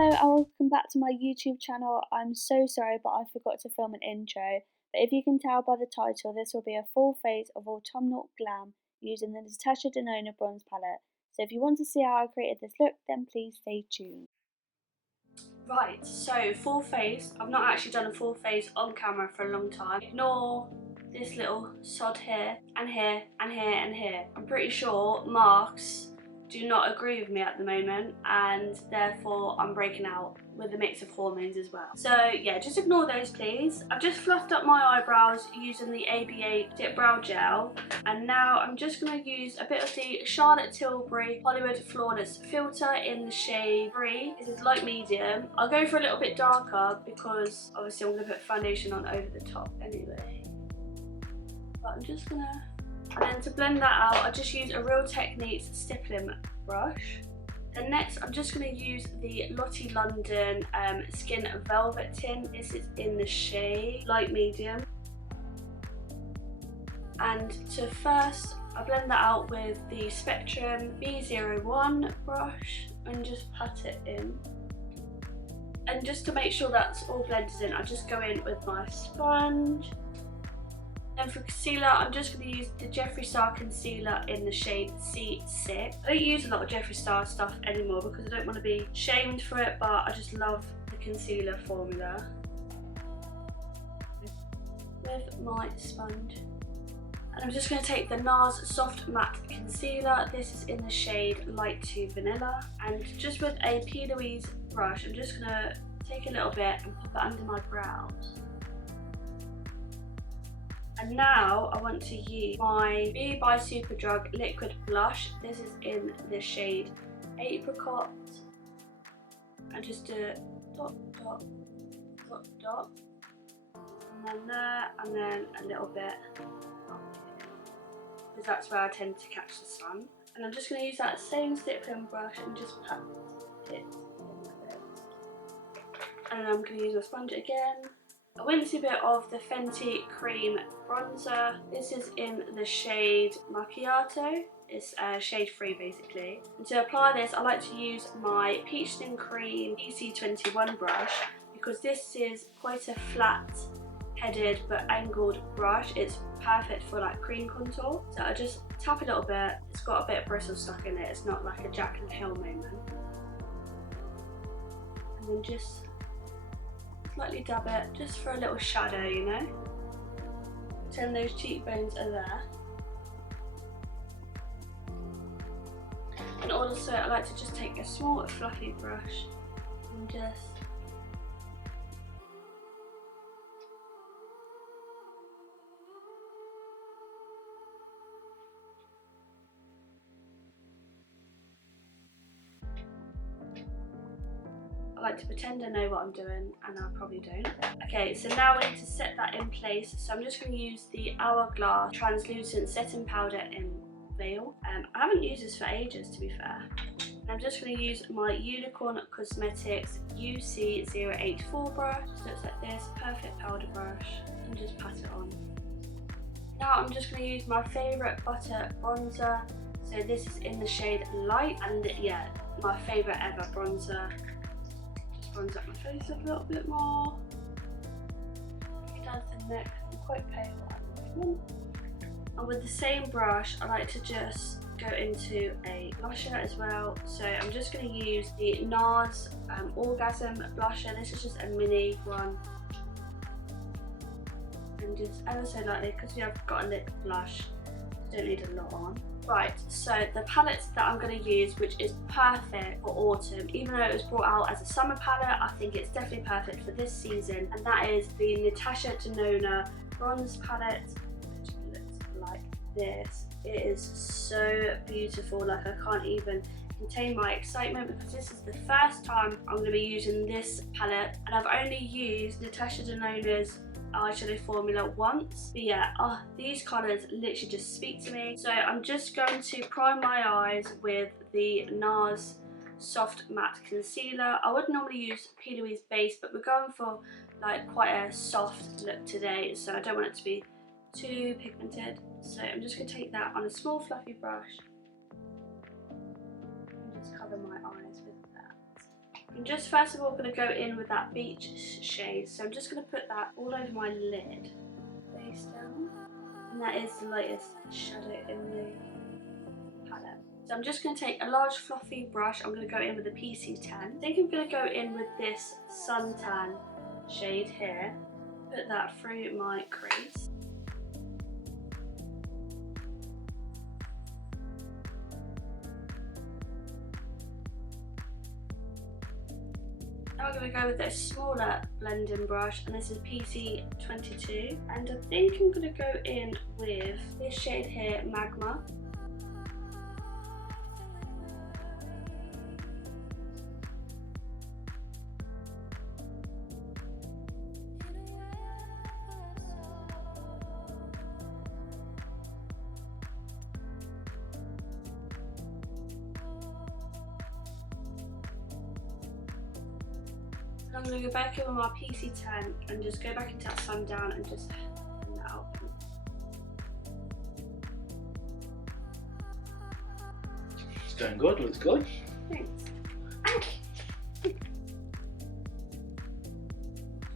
Hello and welcome back to my YouTube channel. I'm so sorry but I forgot to film an intro, but if you can tell by the title, this will be a full face of autumnal glam using the Natasha Denona bronze palette. So if you want to see how I created this look, then please stay tuned. Right, so full face. I've not actually done a full face on camera for a long time. Ignore this little sod here and here and here and here. I'm pretty sure marks do not agree with me at the moment, and therefore I'm breaking out with a mix of hormones as well. So yeah, just ignore those please. I've just fluffed up my eyebrows using the ABA Dip Brow Gel, and now I'm just going to use a bit of the Charlotte Tilbury Hollywood Flawless Filter in the shade Free. This is light medium. I'll go for a little bit darker because obviously I'm going to put foundation on over the top anyway. But I'm just going to... And then to blend that out, I just use a Real Techniques stippling brush. Then next, I'm just going to use the Lottie London Skin Velvet Tint. This is in the shade Light Medium. And to first, I blend that out with the Spectrum B01 brush and just pat it in. And just to make sure that's all blended in, I just go in with my sponge. And for concealer, I'm just going to use the Jeffree Star concealer in the shade C6. I don't use a lot of Jeffree Star stuff anymore because I don't want to be shamed for it, but I just love the concealer formula. With my sponge. And I'm just going to take the NARS Soft Matte Concealer. This is in the shade Light to Vanilla. And just with a P. Louise brush, I'm just going to take a little bit and pop it under my brows. And now I want to use my Be by Superdrug liquid blush. This is in the shade Apricot. And just do dot, dot, dot, dot. And then there, and then a little bit up here. Because that's where I tend to catch the sun. And I'm just going to use that same stippling brush and just pat it in with it. And then I'm going to use my sponge again. A winsy bit of the Fenty Cream Bronzer. This is in the shade Macchiato. It's shade free basically. And to apply this, I like to use my Peach Skin Cream EC21 brush because this is quite a flat headed but angled brush. It's perfect for like cream contour. So I just tap a little bit. It's got a bit of bristle stuck in it. It's not like a Jaclyn Hill moment. And then just slightly dab it just for a little shadow, you know. Pretend those cheekbones are there. And also I like to just take a small fluffy brush and just I like to pretend I know what I'm doing, and I probably don't. Okay, so now we need to set that in place. So I'm just going to use the Hourglass Translucent Setting Powder in Veil. I haven't used this for ages, to be fair. And I'm just going to use my Unicorn Cosmetics UC084 brush. So it's like this, perfect powder brush, and just pat it on. Now I'm just going to use my favourite butter bronzer. So this is in the shade Light, and yeah, my favourite ever bronzer. Bronze up my face up a little bit more. Down to the neck, I'm quite pale at the moment. And with the same brush, I like to just go into a blusher as well. So I'm just going to use the NARS Orgasm blusher. This is just a mini one. And just ever so lightly, because we have got a lip blush, don't need a lot on. Right, so the palette that I'm going to use, which is perfect for autumn, even though it was brought out as a summer palette, I think it's definitely perfect for this season, and that is the Natasha Denona bronze palette, which looks like this. It is so beautiful, like I can't even contain my excitement because this is the first time I'm going to be using this palette, and I've only used Natasha Denona's eyeshadow formula once. But yeah, these colours literally just speak to me. So I'm just going to prime my eyes with the NARS Soft Matte Concealer. I would normally use P. Louise base, but we're going for like quite a soft look today, so I don't want it to be too pigmented. So I'm just going to take that on a small fluffy brush and just cover my eyes with that. I'm just first of all going to go in with that beach shade, so I'm just going to put that all over my lid, face down, and that is the lightest shadow in the palette. So I'm just going to take a large fluffy brush. I'm going to go in with a PC10. I think I'm going to go in with this suntan shade here, put that through my crease. Now I'm going to go with this smaller blending brush, and this is PC22, and I think I'm going to go in with this shade here, Magma. I'm going to go back in with my PC10 and just go back into that sundown and just blend that out. It's going good, looks good. Thanks.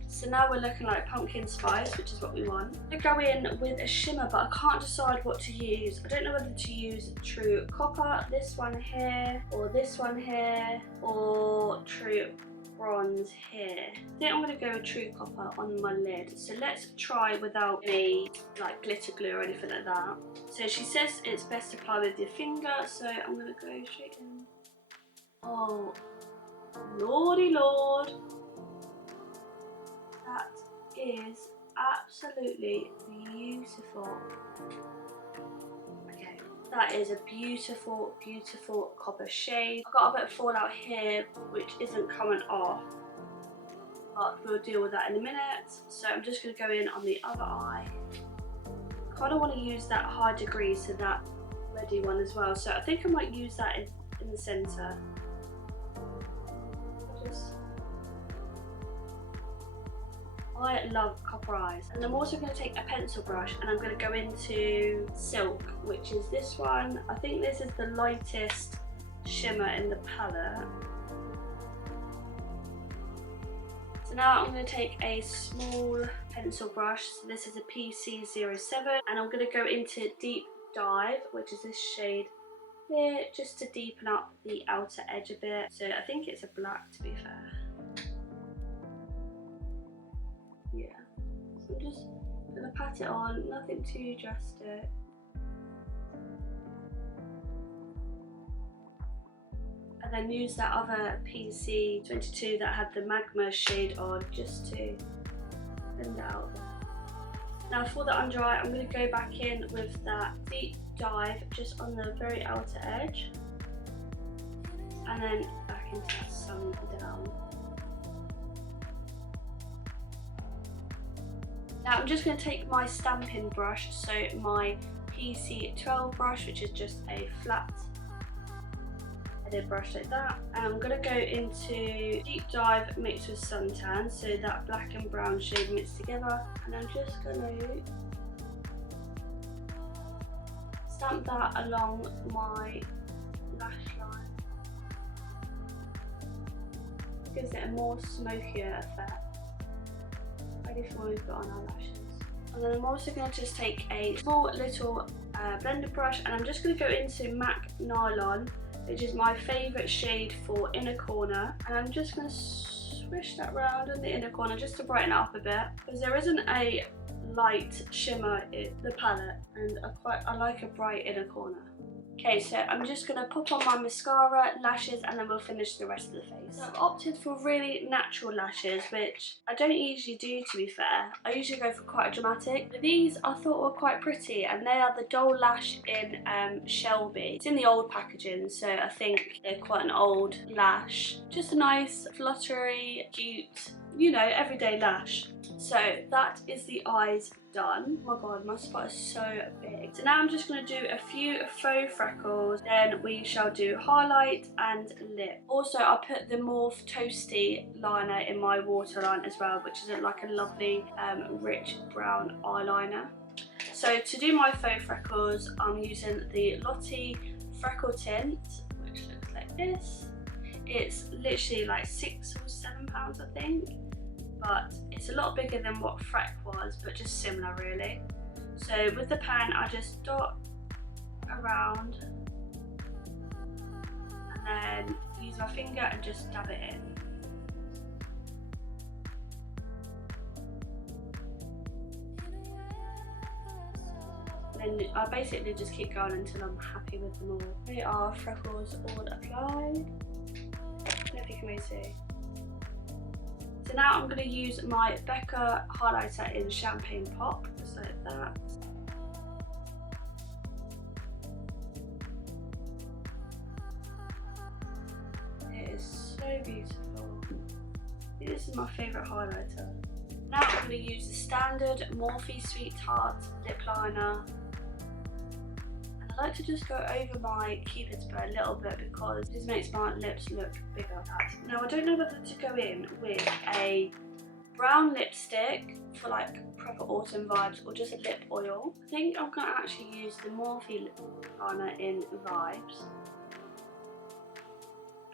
So now we're looking like pumpkin spice, which is what we want. I'm going to go in with a shimmer, but I can't decide what to use. I don't know whether to use True Copper, this one here, or this one here, or True Bronze here. I think I'm going to go with True Copper on my lid. So let's try without any like glitter glue or anything like that. So she says it's best to apply with your finger, so I'm going to go straight in. Oh, lordy lord. That is absolutely beautiful. Okay, that is a beautiful, beautiful copper shade. I've got a bit of fallout here which isn't coming off, but we'll deal with that in a minute. So I'm just going to go in on the other eye. I kind of want to use that high degree, so that ready one as well. So I think I might use that in the centre. I love copper eyes. And I'm also going to take a pencil brush and I'm going to go into Silk, which is this one. I think this is the lightest shimmer in the palette. So now I'm going to take a small pencil brush. So this is a PC07, and I'm going to go into Deep Dive, which is this shade here, just to deepen up the outer edge a bit. So I think it's a black, to be fair. Yeah, so I'm just going to pat it on, nothing too drastic. And then use that other PC22 that had the Magma shade on, just to blend it out. Now for the under eye, I'm going to go back in with that Deep Dive just on the very outer edge, and then back into that sundown. Now I'm just going to take my stamping brush, so my PC12 brush, which is just a flat headed brush like that, and I'm going to go into Deep Dive mixed with Suntan, so that black and brown shade mixed together, and I'm just going to stamp that along my lash line. Gives it a more smokier effect. Ready for when we've got on our lashes. And then I'm also going to just take a small little blender brush, and I'm just going to go into MAC Nylon, which is my favourite shade for inner corner, and I'm just going to swish that round in the inner corner just to brighten it up a bit, because there isn't a light shimmer in the palette, and I like a bright inner corner. Okay, so I'm just going to pop on my mascara, lashes, and then we'll finish the rest of the face. So I've opted for really natural lashes, which I don't usually do, to be fair. I usually go for quite a dramatic. But these I thought were quite pretty, and they are the Doll Lash in SHELBIE. It's in the old packaging, so I think they're quite an old lash. Just a nice, fluttery, cute, you know, everyday lash. So that is the eyes done. Oh my god, my spot is so big. So now I'm just going to do a few faux freckles, then we shall do highlight and lip. Also, I put the Morphe Toastie liner in my waterline as well, which is like a lovely rich brown eyeliner. So to do my faux freckles, I'm using the LOTTIE Freckle Tint, which looks like this. It's literally like £6 or £7 I think, but it's a lot bigger than what Freck was, but just similar really. So with the pen I just dot around and then use my finger and just dab it in. And I basically just keep going until I'm happy with them all. Here are freckles all applied. I don't know if you can really see. So now I'm going to use my Becca highlighter in Champagne Pop, just like that. It is so beautiful. I think this is my favourite highlighter. Now I'm going to use the standard Morphe Sweetheart lip liner. I like to just go over my Cupid's bow a little bit because this makes my lips look bigger. Now I don't know whether to go in with a brown lipstick for like proper autumn vibes or just a lip oil. I think I'm going to actually use the Morphe lip liner in Vibes.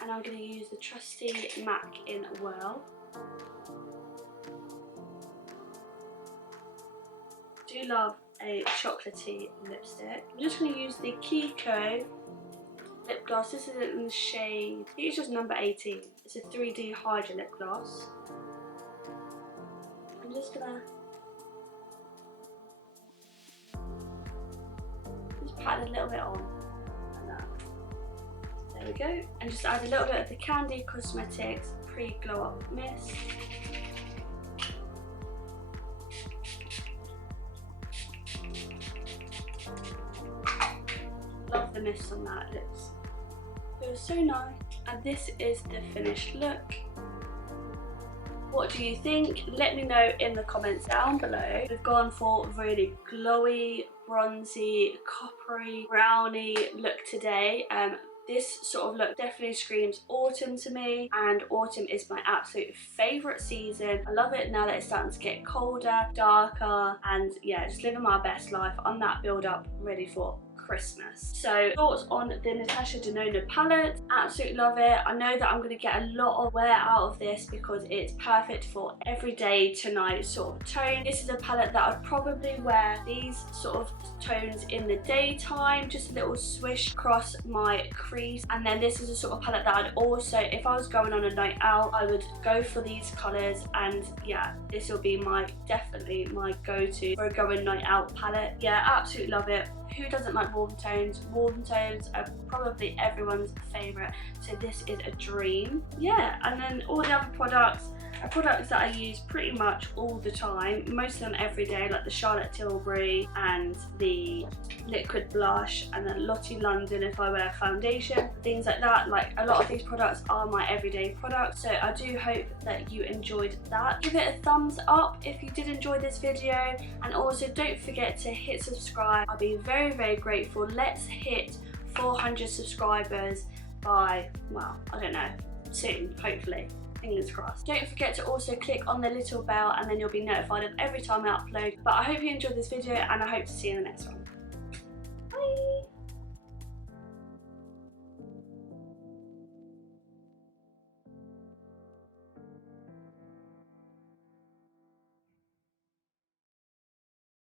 And I'm going to use the trusty MAC in WHIRL. I do love a chocolatey lipstick. I'm just going to use the Kiko lip gloss. This is in the shade, I think it's just number 18. It's a 3D Hydra lip gloss. I'm just going to pat a little bit on like that. There we go. And just add a little bit of the KANDI Cosmetics Pre-Glow Up Mist. Love the mist on that, it feels so nice. And this is the finished look. What do you think? Let me know in the comments down below. We've gone for a really glowy, bronzy, coppery, browny look today. This sort of look definitely screams autumn to me, and autumn is my absolute favourite season. I love it now that it's starting to get colder, darker, and yeah, just living my best life on that build up, ready for Christmas. So thoughts on the Natasha Denona palette? Absolutely love it. I know that I'm going to get a lot of wear out of this because it's perfect for everyday tonight sort of tone. This is a palette that I'd probably wear these sort of tones in the daytime, just a little swish across my crease. And then this is a sort of palette that I'd also, if I was going on a night out, I would go for these colours, and yeah, this will be definitely my go-to for a going night out palette. Yeah, absolutely love it. Who doesn't like warm tones? Warm tones are probably everyone's favourite, so this is a dream. Yeah, and then all the other products are products that I use pretty much all the time, most of them every day, like the Charlotte Tilbury and the liquid blush, and then Lottie London if I wear foundation, things like that. Like, a lot of these products are my everyday products, so I do hope that you enjoyed that. Give it a thumbs up if you did enjoy this video, and also don't forget to hit subscribe. I'll be very, very grateful. Let's hit 400 subscribers by, well, I don't know, soon, hopefully. Fingers crossed. Don't forget to also click on the little bell, and then you'll be notified of every time I upload. But I hope you enjoyed this video, and I hope to see you in the next one. Bye!